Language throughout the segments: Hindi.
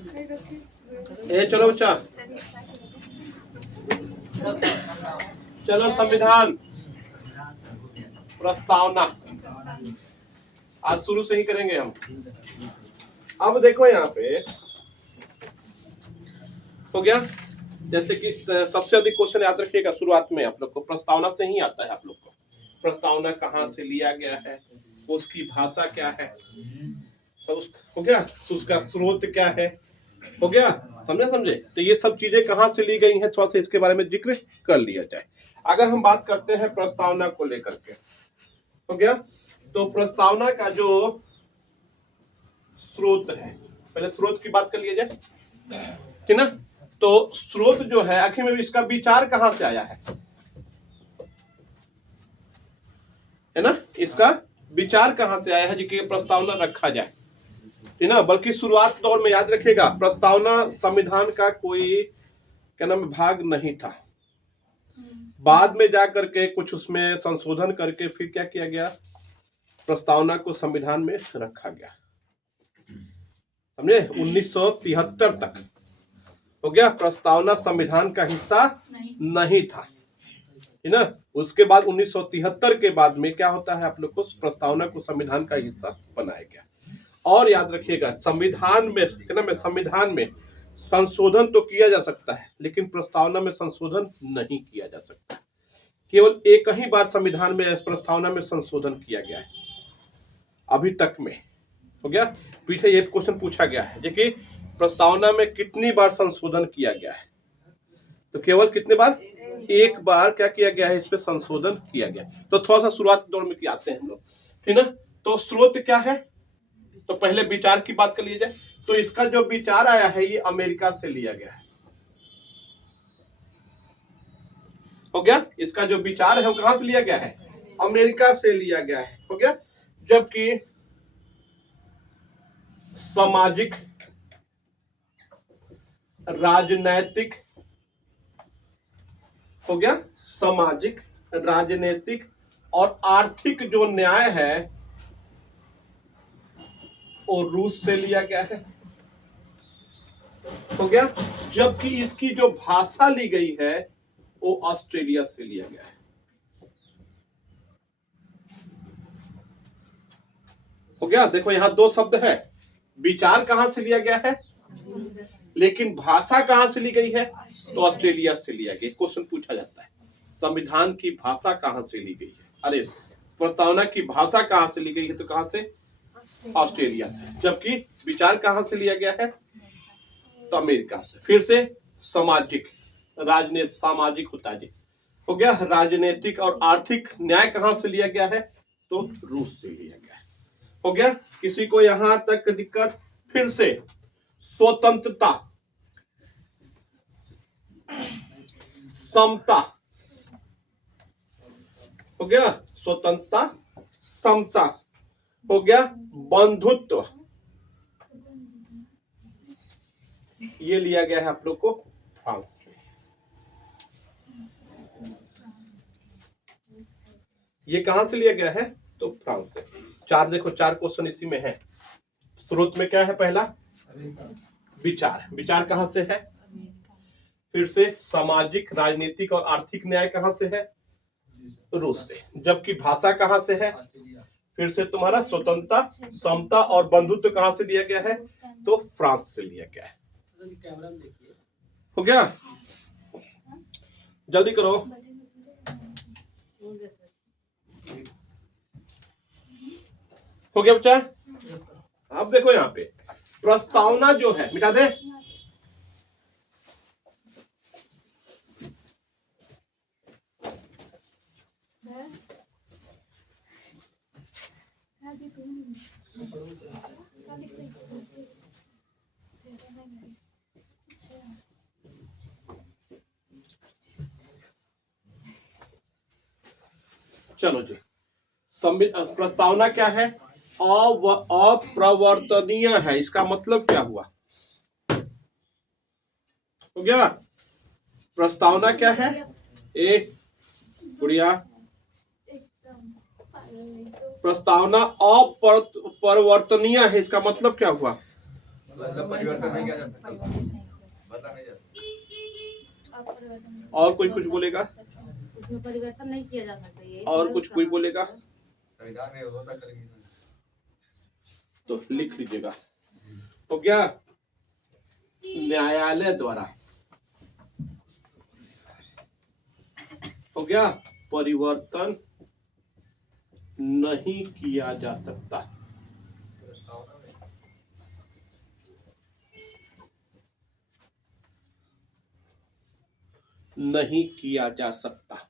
ए चलो बच्चा, चलो संविधान प्रस्तावना आज शुरू से ही करेंगे हम। अब देखो यहाँ पे हो गया, जैसे कि सबसे अधिक क्वेश्चन याद रखिएगा शुरुआत में आप लोग को प्रस्तावना से ही आता है। आप लोग को प्रस्तावना कहाँ से लिया गया है, उसकी भाषा क्या है, तो हो गया, तो उसका स्रोत क्या है, हो गया, समझे। तो ये सब चीजें कहाँ से ली गई हैं, थोड़ा सा इसके बारे में जिक्र कर लिया जाए। अगर हम बात करते हैं प्रस्तावना को लेकर के, हो गया, तो प्रस्तावना का जो स्रोत है, पहले स्रोत की बात कर लिया जाए, ठीक ना। तो स्रोत जो है आखिर में इसका विचार कहां से आया है ना, इसका विचार कहां से आया है कि प्रस्तावना रखा जाए, ठीक ना। बल्कि शुरुआत दौर में याद रखिएगा प्रस्तावना संविधान का कोई क्या नाम भाग नहीं था। बाद में जाकर के कुछ उसमें संशोधन करके फिर क्या किया गया, प्रस्तावना को संविधान में रखा गया, समझे। 1973 तक हो गया प्रस्तावना संविधान का हिस्सा नहीं था, है ना। उसके बाद 1973 के बाद में क्या होता है, आप लोग को प्रस्तावना को संविधान का हिस्सा बनाया गया। और याद रखिएगा संविधान में, है ना, संविधान में संशोधन तो किया जा सकता है लेकिन प्रस्तावना में संशोधन नहीं किया जा सकता। केवल एक ही बार संविधान में प्रस्तावना में संशोधन किया गया है अभी तक में, हो गया। पीछे ये क्वेश्चन पूछा गया है कि प्रस्तावना में कितनी बार संशोधन किया गया है, तो केवल कितने बार, एक बार क्या किया गया है, इसमें संशोधन किया गया। तो थोड़ा सा शुरुआत दौर में आते हैं हम लोग, ठीक ना। तो स्रोत क्या है, तो पहले विचार की बात कर लीजिए जाए, तो इसका जो विचार आया है ये अमेरिका से लिया गया है, हो गया। इसका जो विचार है वो कहां से लिया गया है, अमेरिका से लिया गया है, हो गया। जबकि सामाजिक, राजनैतिक, हो गया, सामाजिक, राजनीतिक और आर्थिक जो न्याय है वो रूस से लिया गया है, हो गया। जबकि इसकी जो भाषा ली गई है वो ऑस्ट्रेलिया से लिया गया है, हो गया। देखो यहां दो शब्द है, विचार कहां से लिया गया है लेकिन भाषा कहां से ली गई है, तो ऑस्ट्रेलिया से लिया गया। क्वेश्चन पूछा जाता है संविधान की भाषा कहां से ली गई है, अरे प्रस्तावना की भाषा कहां से ली गई है, तो कहां से, ऑस्ट्रेलिया से। जबकि विचार कहां से लिया गया है, तो अमेरिका से। फिर से सामाजिक, राजनीतिक, सामाजिक होता है, हो गया। राजनीतिक और आर्थिक न्याय कहां से लिया गया है, तो रूस से लिया गया है, हो गया। किसी को यहां तक दिक्कत, फिर से स्वतंत्रता, समता, हो गया, स्वतंत्रता, समता, हो गया, बंधुत्व, ये लिया गया है आप लोग को फ्रांस से। ये कहां से लिया गया है, तो फ्रांस से। चार देखो, चार क्वेश्चन इसी में है। स्रोत में क्या है, पहला विचार, विचार कहां से है, फिर से सामाजिक, राजनीतिक और आर्थिक न्याय कहां से है, रूस से। जबकि भाषा कहां से है, फिर से तुम्हारा स्वतंत्रता, समता और बंधुत्व कहां से लिया गया है, तो फ्रांस से लिया गया है, हो गया। जल्दी करो, हो गया बच्चा। अब देखो यहाँ पे प्रस्तावना जो है, मिटा दे, चलो जी। प्रस्तावना क्या है, अप्रवर्तनीय है। इसका मतलब क्या हुआ, हो गया। प्रस्तावना क्या है, एक गुड़िया, प्रस्तावना अपरिवर्तनीय है। इसका मतलब क्या हुआ, मतलब परिवर्तन नहीं किया जा सकता, बदला नहीं जा सकता। और कोई कुछ बोलेगा? उसमें परिवर्तन नहीं किया जा सकता, ये और कुछ कोई बोलेगा? संविधान में हो सकता है तो लिख लीजिएगा। तो क्या न्यायालय द्वारा हो गया परिवर्तन नहीं किया जा सकता। नहीं किया जा सकता।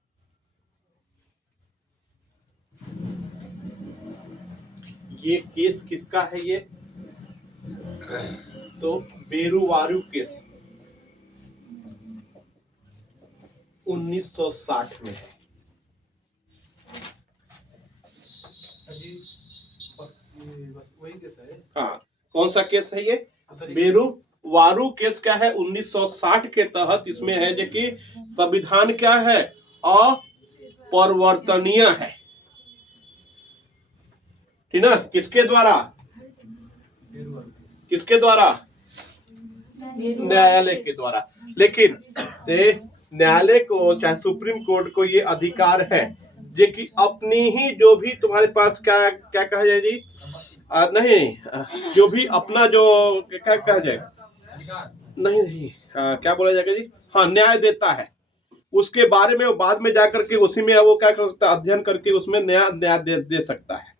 ये केस किसका है? ये तो बेरुवारू केस 1960 में है। वही केस है। हाँ, कौन सा केस है ये? बेरुवारू केस क्या है? 1960 के तहत इसमें है जो कि संविधान क्या है? अपरिवर्तनीय है। ठीक ना? किसके द्वारा? किसके द्वारा? न्यायालय के द्वारा। लेकिन न्यायालय को चाहे सुप्रीम कोर्ट को ये अधिकार है जे कि अपनी ही जो भी तुम्हारे पास क्या क्या कहा जाए जी? नहीं, जो भी अपना जो क्या कहा जाए, नहीं क्या बोला जाएगा जी? हाँ, न्याय देता है उसके बारे में वो बाद में जाकर के उसी में वो क्या कर सकता है? अध्ययन करके उसमें न्याय दे सकता है।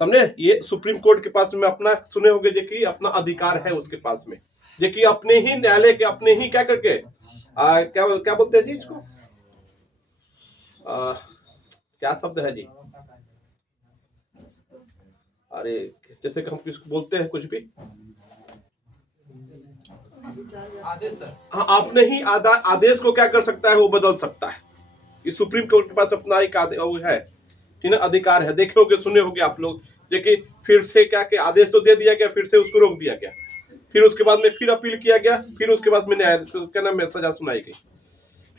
समझे? ये सुप्रीम कोर्ट के पास में अपना सुने होंगे जो कि अपना अधिकार है उसके पास में, जो कि अपने ही न्यायालय के अपने ही क्या करके क्या बोलते हैं जी इसको? क्या शब्द है जी? अरे जैसे कि हम किसको बोलते हैं कुछ भी आदेश है। हाँ, अपने ही आदेश को क्या कर सकता है? वो बदल सकता है। ये सुप्रीम कोर्ट के पास अपना एक वो है, ठीक है, अधिकार है। देखे होगे सुने होगे आप लोग, देखिए फिर से क्या के आदेश तो दे दिया गया, फिर से उसको रोक दिया गया, फिर उसके बाद में फिर अपील किया गया, फिर उसके बाद में न्याय क्या नाम है सजा सुनाई गई,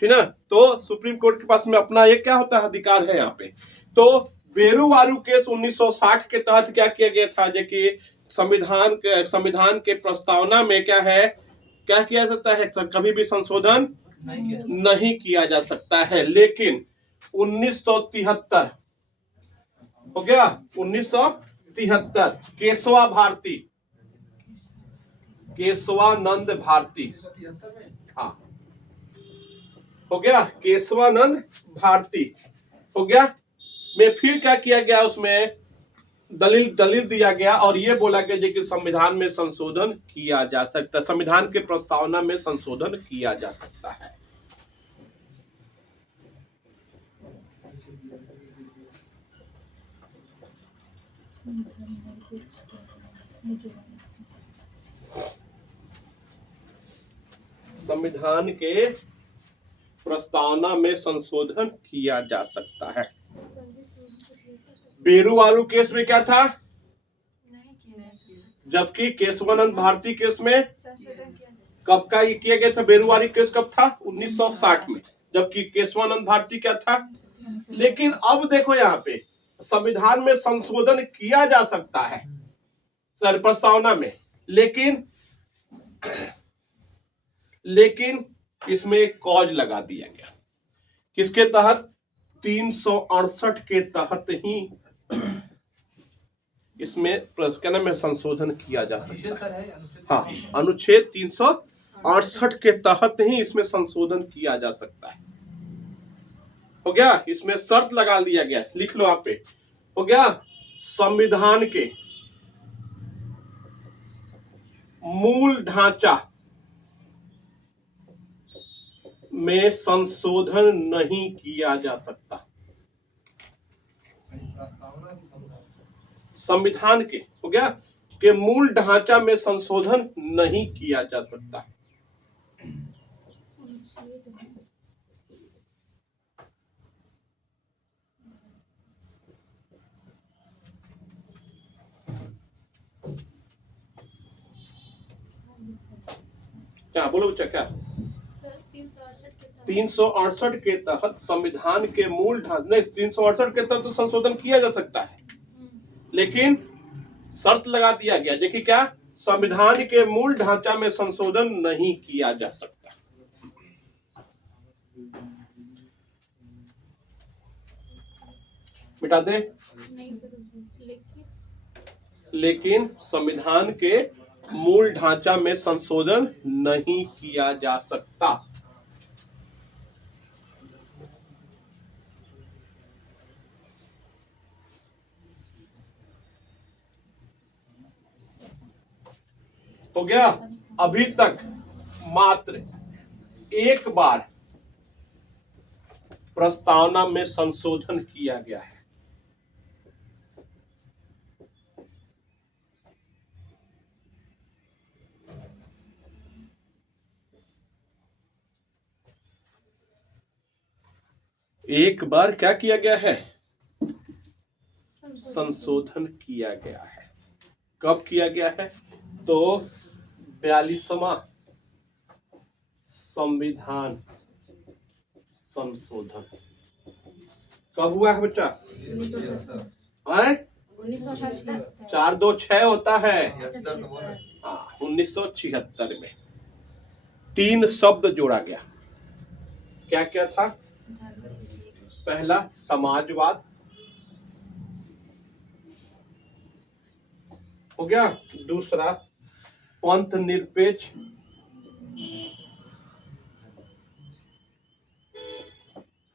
ठीक ना? तो सुप्रीम कोर्ट के पास में अपना एक क्या होता है? अधिकार है यहाँ पे। तो बेरुवारू केस 1960 के तहत क्या किया गया था? जो कि संविधान के प्रस्तावना में क्या है? क्या किया सकता है? कभी भी संशोधन नहीं किया जा सकता है। लेकिन 1973 हो गया, 1973 केशवानंद भारती, हाँ हो गया, केशवानंद भारती हो गया में फिर क्या किया गया? उसमें दलील दिया गया और ये बोला गया कि संविधान में संशोधन किया जा सकता है, संविधान के प्रस्तावना में संशोधन किया जा सकता है। संविधान के प्रस्तावना में संशोधन किया जा सकता है। बेरुवारू केस में क्या था? जबकि केशवानंद भारती केस में कब का ये किया गया था? बेरुवारू केस कब था? 1960 में, जबकि केशवानंद भारती क्या था? लेकिन अब देखो यहाँ पे संविधान में संशोधन किया जा सकता है सर प्रस्तावना में, लेकिन इसमें एक कॉज लगा दिया गया। किसके तहत? 368 के तहत ही इसमें क्या नाम है संशोधन किया जा सकता है। हाँ, अनुच्छेद 368 के तहत ही इसमें संशोधन किया जा सकता है। हो गया, इसमें शर्त लगा दिया गया, लिख लो आप पे। हो गया, संविधान के मूल ढांचा में संशोधन नहीं किया जा सकता। संविधान के हो गया के मूल ढांचा में संशोधन नहीं किया जा सकता। क्या बोलो बच्चा? क्या 368 के तहत संविधान के मूल ढांचे नहीं, 368 के तहत तो संशोधन किया जा सकता है, लेकिन शर्त लगा दिया गया। देखिए क्या संविधान के मूल ढांचा में संशोधन नहीं किया जा सकता। मिटा दे। नहीं सर, लेकिन संविधान के मूल ढांचा में संशोधन नहीं किया जा सकता। हो गया। अभी तक मात्र एक बार प्रस्तावना में संशोधन किया गया है। एक बार क्या किया गया है? संशोधन किया गया है। कब किया गया है? तो 42वां संविधान संशोधन कब हुआ है बच्चा? 426 होता है। 1976 में 3 शब्द जोड़ा गया। क्या क्या था? पहला समाजवाद हो गया, दूसरा पंथ निरपेक्ष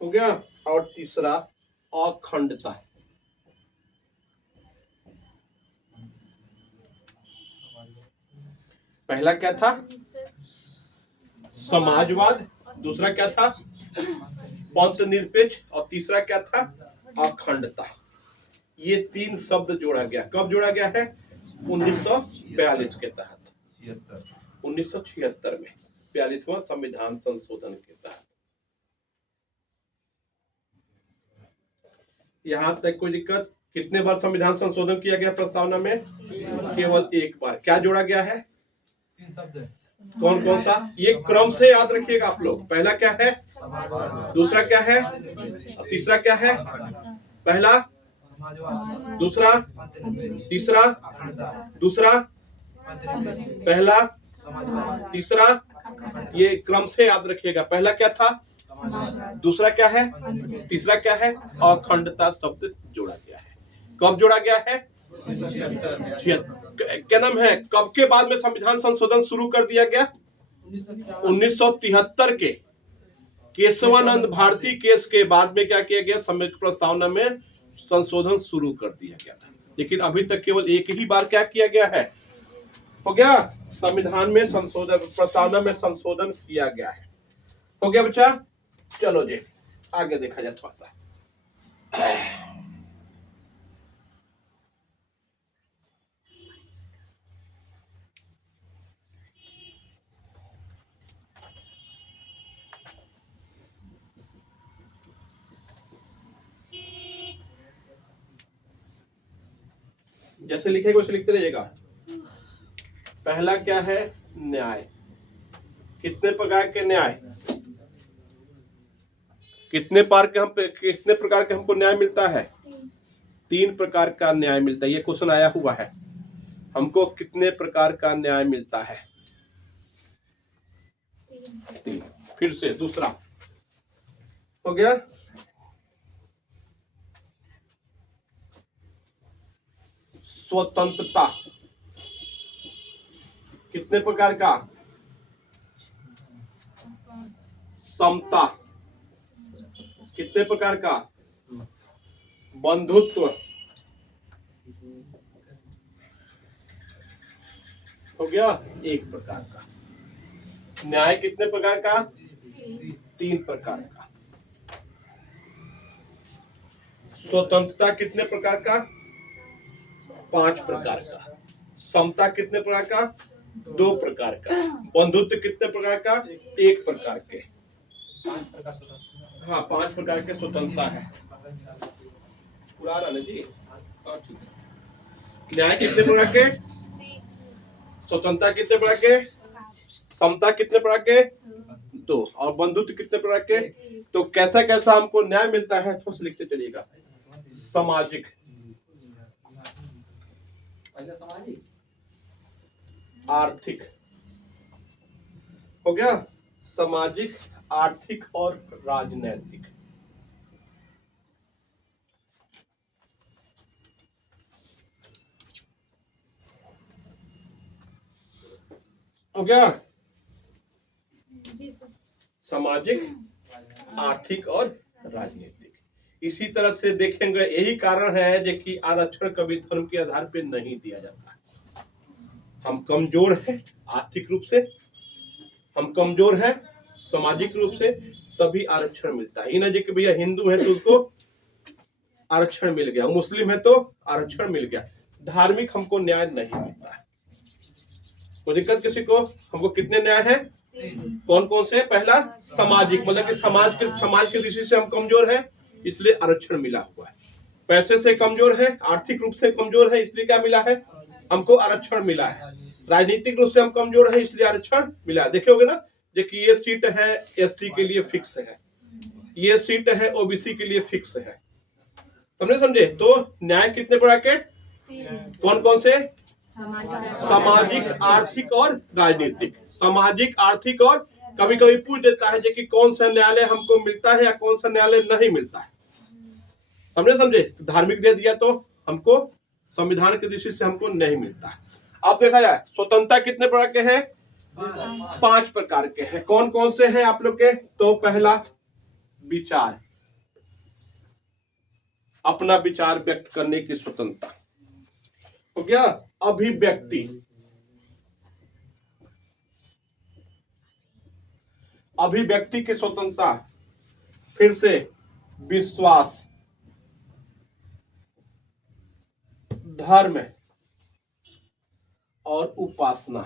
हो गया, और तीसरा अखंडता। पहला क्या था? समाजवाद, दूसरा क्या था? पंथ निरपेक्ष, और तीसरा क्या था? अखंडता। ये 3 शब्द जोड़ा गया। कब जोड़ा गया है? 1942 के तहत, 1976 में 42वां संविधान संशोधन के तहत। यहां तक कोई दिक्कत? कितने बार संविधान संशोधन किया गया प्रस्तावना में? केवल एक बार। क्या जोड़ा गया है? 3 शब्द है। कौन कौन सा? ये क्रम से याद रखिएगा आप लोग। पहला क्या है? दूसरा क्या है? तीसरा क्या है? पहला, समाजवाद, दूसरा, तीसरा, दूसरा, पहला, तीसरा। ये क्रम से याद रखिएगा। पहला क्या था? दूसरा क्या है? तीसरा क्या है? अखंडता शब्द जोड़ा गया है। कब जोड़ा गया है? क्या नाम है? कब के बाद में संविधान संशोधन शुरू कर दिया गया? 1973 के केशवानंद भारती केस के बाद में क्या किया गया? संविधान प्रस्तावना में संशोधन शुरू कर दिया गया था। लेकिन अभी तक केवल एक ही बार क्या किया गया है? हो गया, संविधान में संशोधन, प्रस्तावना में संशोधन किया गया है। हो गया बच्चा? चलो जी आगे देखा जाए थोड़ा सा। जैसे लिखेगा वैसे लिखते रहिएगा। पहला क्या है? न्याय। कितने प्रकार के न्याय? कितने प्रकार के हमको न्याय मिलता है? 3 प्रकार का न्याय मिलता है। ये क्वेश्चन आया हुआ है। हमको कितने प्रकार का न्याय मिलता है? 3। फिर से दूसरा हो गया। स्वतंत्रता। कितने प्रकार का? समता। कितने प्रकार का? बंधुत्व। हो गया 1 प्रकार का। न्याय कितने प्रकार का? 3 प्रकार का। स्वतंत्रता कितने प्रकार का? 5 प्रकार का। समता कितने प्रकार का? 2 प्रकार का। बंधुत्व कितने प्रकार का? 1 प्रकार के। 5 प्रकार स्वतंत्र। हाँ, 5 प्रकार के स्वतंत्रता है। पूरा रहा ना जी? हाँ, ठीक है। न्याय कितने प्रकार के? स्वतंत्रता कितने प्रकार के? समता कितने प्रकार के? 2। और बंधुत्व कितने प्रकार के? तो कैसा कैसा हमको न्याय मिलता है तो लिखते चलिएगा। सामाजिक, पहले सामाजिक, आर्थिक, हो गया सामाजिक, आर्थिक और राजनैतिक। हो गया जी सर। सामाजिक, आर्थिक और राजनीतिक। इसी तरह से देखेंगे, यही कारण है जो कि आरक्षण कभी धर्म के आधार पर नहीं दिया जाता। हम कमजोर हैं आर्थिक रूप से, हम कमजोर हैं सामाजिक रूप से, तभी आरक्षण मिलता है। ये ना कि भैया हिंदू है तो उसको आरक्षण मिल गया, मुस्लिम है तो आरक्षण मिल गया। धार्मिक हमको न्याय नहीं मिलता है। कोई दिक्कत किसी को? हमको कितने न्याय है? कौन कौन से? पहला सामाजिक, मतलब कि समाज की दृष्टि से हम कमजोर हैं, इसलिए आरक्षण मिला हुआ है। पैसे से कमजोर है, आर्थिक रूप से कमजोर है, इसलिए क्या मिला है? हमको आरक्षण मिला है। राजनीतिक रूप से हम कमजोर है, इसलिए आरक्षण मिला। देखोगे ना, देखिए ये सीट है एससी के लिए फिक्स है, ये सीट है ओबीसी के लिए फिक्स है। समझे? तो न्याय कितने प्रकार के? कौन कौन से? सामाजिक, आर्थिक और राजनीतिक। सामाजिक, आर्थिक और कभी कभी पूछ देता है कि कौन सा न्यायालय हमको मिलता है या कौन सा न्यायालय नहीं मिलता है। समझे? धार्मिक दे दिया तो हमको संविधान की दृष्टि से हमको नहीं मिलता है। अब देखा जाए स्वतंत्रता कितने प्रकार के हैं? 5 प्रकार के हैं। कौन कौन से हैं आप लोग के? तो पहला विचार, अपना विचार व्यक्त करने की स्वतंत्रता। हो गया अभिव्यक्ति, अभिव्यक्ति की स्वतंत्रता। फिर से विश्वास, धर्म और उपासना।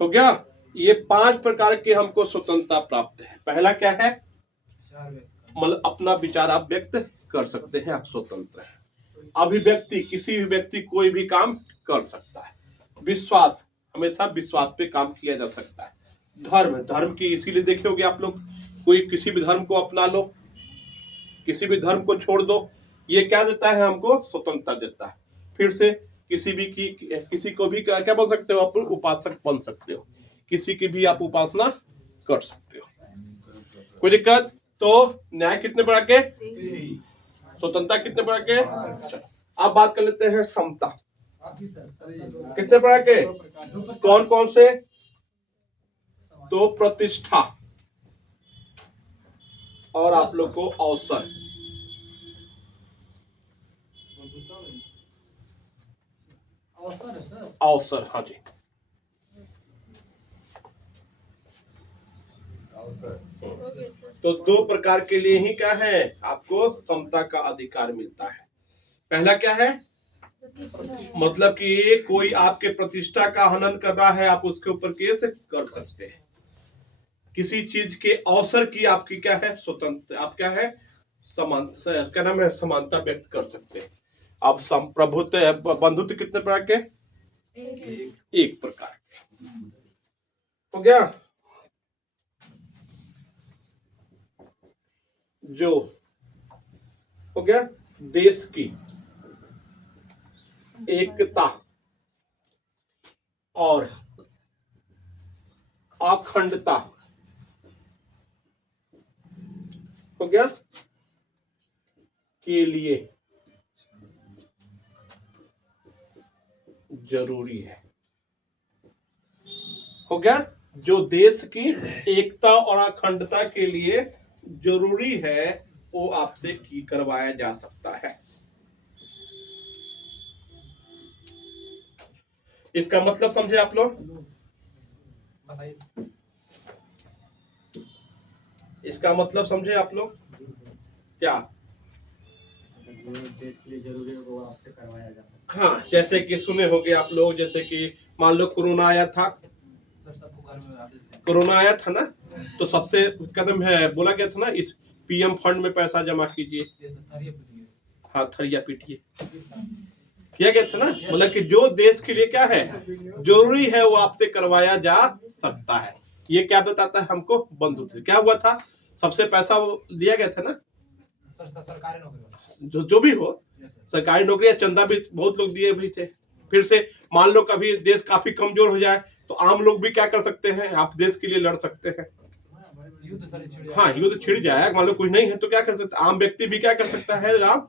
हो गया, ये 5 प्रकार की हमको स्वतंत्रता प्राप्त है। पहला क्या है? मतलब अपना विचार आप व्यक्त कर सकते हैं, आप स्वतंत्र हैं। अभिव्यक्ति, किसी भी व्यक्ति कोई भी काम कर सकता है। विश्वास, हमेशा विश्वास पे काम किया जा सकता है। धर्म, धर्म की इसीलिए देखोगे आप लोग, कोई किसी भी धर्म को अपना लो, किसी भी धर्म को छोड़ दो, ये क्या देता है? हमको स्वतंत्रता देता है। फिर से किसी को भी क्या बन सकते हो? आप उपासक बन सकते हो, किसी की भी आप उपासना कर सकते हो। कोई दिक्कत? तो न्याय कितने प्रकार के? स्वतंत्रता कितने प्रकार के? अब बात कर लेते हैं समता, कितने प्रकार के? कौन कौन से? तो प्रतिष्ठा और आप लोग को अवसर। अवसर, हाँ जी, तो 2 प्रकार के लिए ही क्या है? आपको समता का अधिकार मिलता है। पहला क्या है? मतलब कि कोई आपके प्रतिष्ठा का हनन कर रहा है, आप उसके ऊपर केस कर सकते हैं। किसी चीज के अवसर की आपकी क्या है? स्वतंत्र, आप क्या है? समानता, क्या नाम है? समानता व्यक्त कर सकते हैं। अब प्रभुत्व, बंधुत्व कितने प्रकार के? 1 प्रकार के। हो गया। जो हो गया देश की एकता और अखंडता, हो गया, के लिए जरूरी है। हो गया, जो देश की एकता और अखंडता के लिए जरूरी है वो आपसे की करवाया जा सकता है। इसका मतलब समझे आप लोग? इसका मतलब समझे आप लोग? क्या देश के लिए जरूरी है वो आपसे करवाया जा सकता है। हाँ, जैसे कि सुने होंगे आप लोग, जैसे कि मान लो कोरोना आया था, कोरोना आया था ना, तो सबसे कदम है बोला गया था ना, इस पीएम फंड में पैसा जमा कीजिए। हाँ, थरिया पीटिए किया गया था ना। मतलब कि जो देश के लिए क्या है जरूरी है वो आपसे करवाया जा सकता है। ये क्या बताता है हमको? बंधुत्व। क्या हुआ था? सबसे पैसा वो दिया गया था ना, सरकारी नौकरी वाला। जो भी हो, यस सर। सरकारी नौकरी या चंदा भी बहुत लोग दिए भी थे। फिर से मान लो कभी देश काफी कमजोर हो जाए तो आम लोग भी क्या कर सकते हैं, आप देश के लिए लड़ सकते हैं। युद्ध सर छिड़ हाँ, युद्ध छिड़ जाए, मान लो कुछ नहीं है तो क्या कर सकता, आम व्यक्ति भी क्या कर सकता है, राम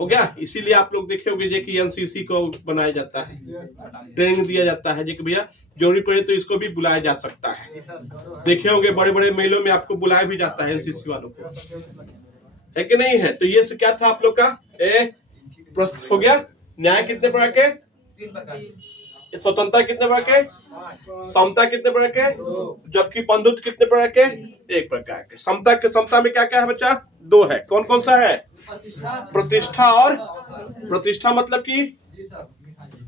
हो गया। इसीलिए आप लोग देखे होंगे जे कि एनसीसी को बनाया जाता है, ट्रेनिंग दिया जाता है, जे कि भैया जरूरी पड़े तो इसको भी बुलाया जा सकता है। देखे होंगे बड़े बड़े मेलों में आपको बुलाया भी जाता है एनसीसी वालों को, है कि नहीं है। तो ये क्या था आप लोग का प्रश्न हो गया। न्याय कितने प्रकार के, 3 प्रकार। स्वतंत्रता कितने प्रकार के, समता कितने प्रकार के, जबकि बंधुत्व कितने प्रकार के, 1 प्रकार के। समता में क्या क्या है बच्चा, 2 है। कौन कौन सा है, प्रतिष्ठा और प्रतिष्ठा मतलब कि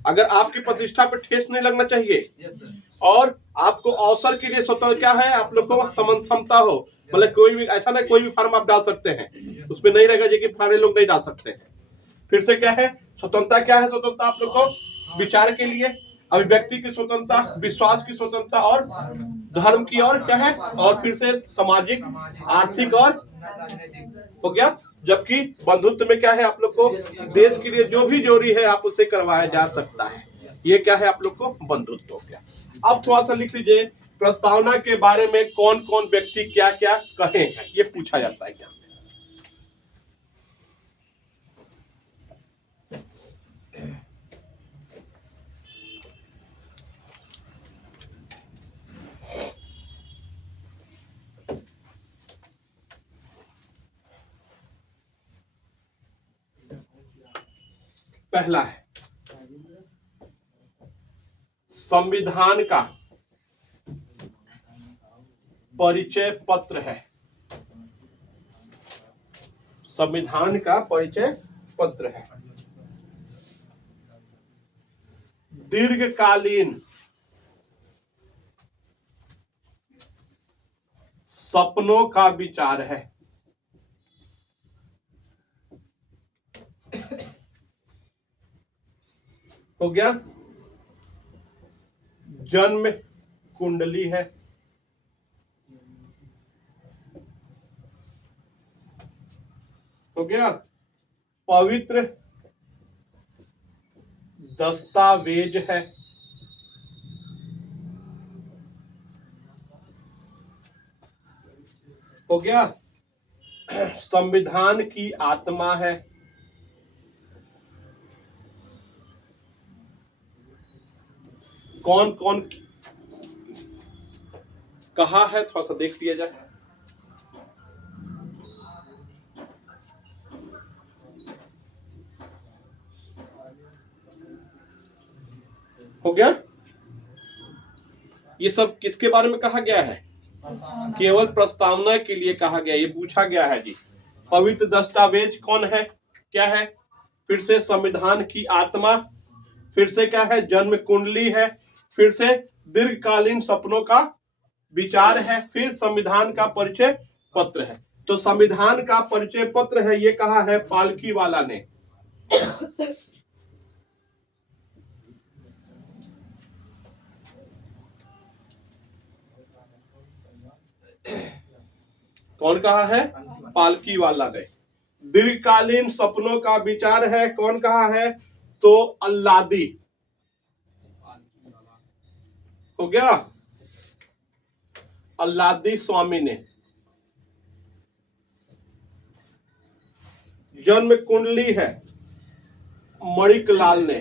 अगर आपकी प्रतिष्ठा पे ठेस नहीं लगना चाहिए यस सर। और आपको अवसर के लिए स्वतंत्र क्या है, आप लोग को समता हो, मतलब कोई भी ऐसा ना कोई भी फॉर्म आप डाल सकते हैं, उसमें नहीं रहेगा कि फलाने लोग नहीं डाल सकते हैं। फिर से क्या है स्वतंत्रता, क्या है स्वतंत्रता आप लोग को, विचार के लिए, अभिव्यक्ति की स्वतंत्रता, विश्वास की स्वतंत्रता और धर्म की, और क्या है, और फिर से सामाजिक, आर्थिक और राजनीतिक हो गया। जबकि बंधुत्व में क्या है, आप लोग को देश के लिए जो भी जरूरी है आप उससे करवाया जा सकता है। ये क्या है आप लोग को, बंधुत्व हो गया। अब थोड़ा सा लिख लीजिए, प्रस्तावना के बारे में कौन कौन व्यक्ति क्या क्या कहे हैं, ये पूछा जाता है क्या। पहला है संविधान का परिचय पत्र है, संविधान का परिचय पत्र है। दीर्घकालीन सपनों का विचार है, हो गया। जन्म कुंडली है, हो गया। पवित्र दस्तावेज है, हो गया। संविधान की आत्मा है, कौन कौन कहा है, थोड़ा सा देख लिया जाए। हो गया। ये सब किसके बारे में कहा गया है, केवल प्रस्तावना के लिए कहा गया, ये पूछा गया है जी। पवित्र दस्तावेज कौन है, क्या है, फिर से संविधान की आत्मा, फिर से क्या है, जन्म कुंडली है, फिर से दीर्घकालीन सपनों का विचार है, फिर संविधान का परिचय पत्र है। तो संविधान का परिचय पत्र है, ये कहा है पालकी वाला ने। कौन कहा है, पालकी वाला ने। दीर्घकालीन सपनों का विचार है, कौन कहा है, तो अल्लादी, हो गया, अल्लादी स्वामी ने। जन्म कुंडली है, मणिक लाल ने।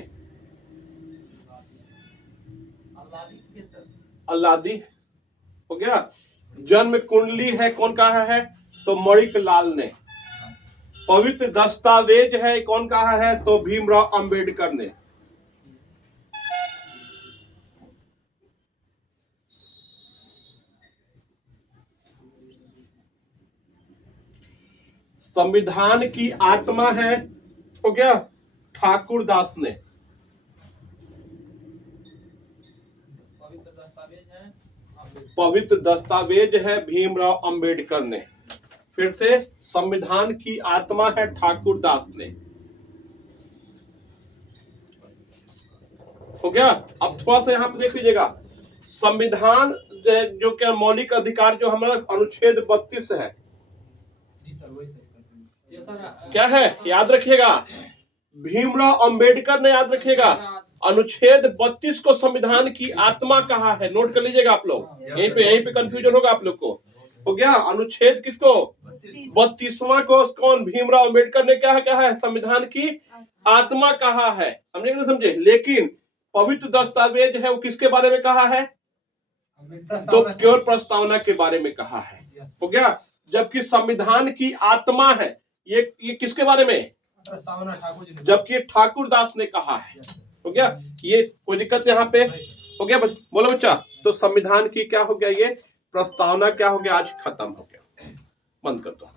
अल्लादी हो गया। जन्म कुंडली है, कौन कहा है, तो मणिक लाल ने। पवित्र दस्तावेज है, कौन कहा है, तो भीमराव अंबेडकर ने। संविधान की आत्मा है, हो गया, ठाकुर दास ने। पवित्र दस्तावेज है, भीमराव अंबेडकर ने। फिर से संविधान की आत्मा है, ठाकुर दास ने, हो गया। अब थोड़ा सा यहां पे देख लीजिएगा, संविधान जो क्या मौलिक अधिकार जो हमारा अनुच्छेद 32 है, जी सर वही सर ये सर क्या है याद रखिएगा, भीमराव अंबेडकर ने याद रखिएगा, अनुच्छेद 32 को संविधान की आत्मा कहा है। नोट कर लीजिएगा आप लोग, यहीं पे कंफ्यूजन होगा आप लोग को। हो गया अनुच्छेद किसको, 32वां को कौन, भीमराव अंबेडकर ने क्या कहा है, संविधान की आत्मा कहा है। समझे कि नहीं समझे? लेकिन पवित्र दस्तावेज है वो किसके बारे में कहा है, तो केवल प्रस्तावना के बारे में कहा है। हो गया, जबकि संविधान की आत्मा है ये किसके बारे में, प्रस्तावना ठाकुर जी ने, जबकि ठाकुर दास ने कहा है। हो गया, ये कोई दिक्कत यहाँ पे हो गया? बोलो बच्चा, तो संविधान की क्या हो गया, ये प्रस्तावना क्या हो गया, आज खत्म हो गया, बंद कर दो।